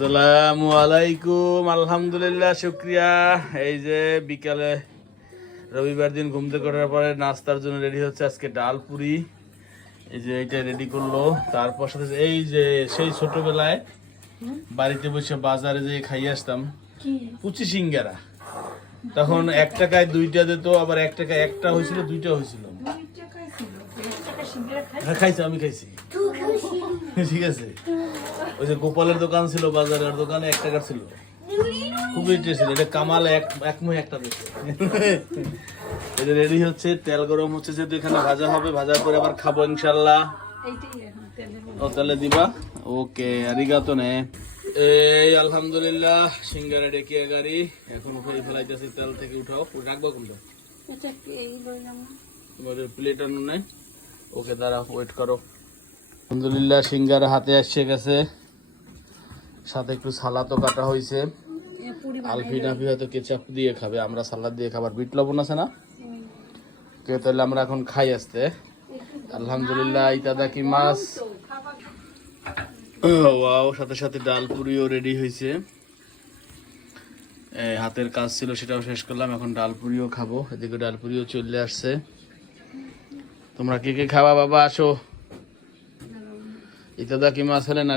আসসালামু আলাইকুম। আলহামদুলিল্লাহ, শুক্রিয়া। এই যে বিকালে রবিবার দিন ঘুম থেকে ওঠার পরে নাস্তার জন্য রেডি হচ্ছে আজকে ডাল পুরি। এই যে এইটা রেডি করলো, তারপর সাথে এই যে সেই ছোটবেলায় বাড়িতে বসে বাজারে যে খাইয়ে আসতাম পুচি সিঙ্গারা, তখন 1 টাকায় 2টা দিত, আবার 1 টাকায় একটা হয়েছিল, 2টা হয়েছিল। খাইছি, আমি খাইছি, ঠিক আছে। ওই যে গোপালের দোকান ছিল বাজারের দোকানে, 1 টাকার ছিল, খুবই টেস্ট ছিল। এটা কামাল এক মুহে একটা দিচ্ছে। এটা রেডি হচ্ছে, তেল গরম হচ্ছে, যেহেতু এখানে ভাজা হবে, ভাজার পরে আবার খাবো ইনশাল্লাহ। ও তাহলে দিবা, ওকে। আরিগাতো নে। এই আলহামদুলিল্লাহ, সিঙ্গারা ডেকিয়া গাড়ি এখন উঠাই ফেলাইতেছি, তেল থেকে উঠাও। রাখবো কোনটা, প্লেট আনো নাই? ওকে, দাঁড়া, ওয়েট করো। আলহামদুলিল্লাহ, সিঙ্গারা হাতে এসে গেছে, সাথে একটু সালাদও কাটা হয়েছে। আলফি নাফি হয়তো কেচাপ দিয়ে খাবে, আমরা সালাদ দিয়ে খাবার। বিট লবণ আছে না? কে, তাহলে আমরা এখন খাই আসতে। আলহামদুলিল্লাহ, ইতাদাকি মাছ। ওয়াও, সাথে সাথে ডাল পুরিও রেডি হয়েছে। হাতের কাজ ছিল, সেটাও শেষ করলাম, এখন ডাল পুরিও খাবো। এদিকে ডাল পুরিও চলে আসছে। তোমরা কে কে খাওয়া বাবা, আসো। ইতাদাকি মাছ হলে না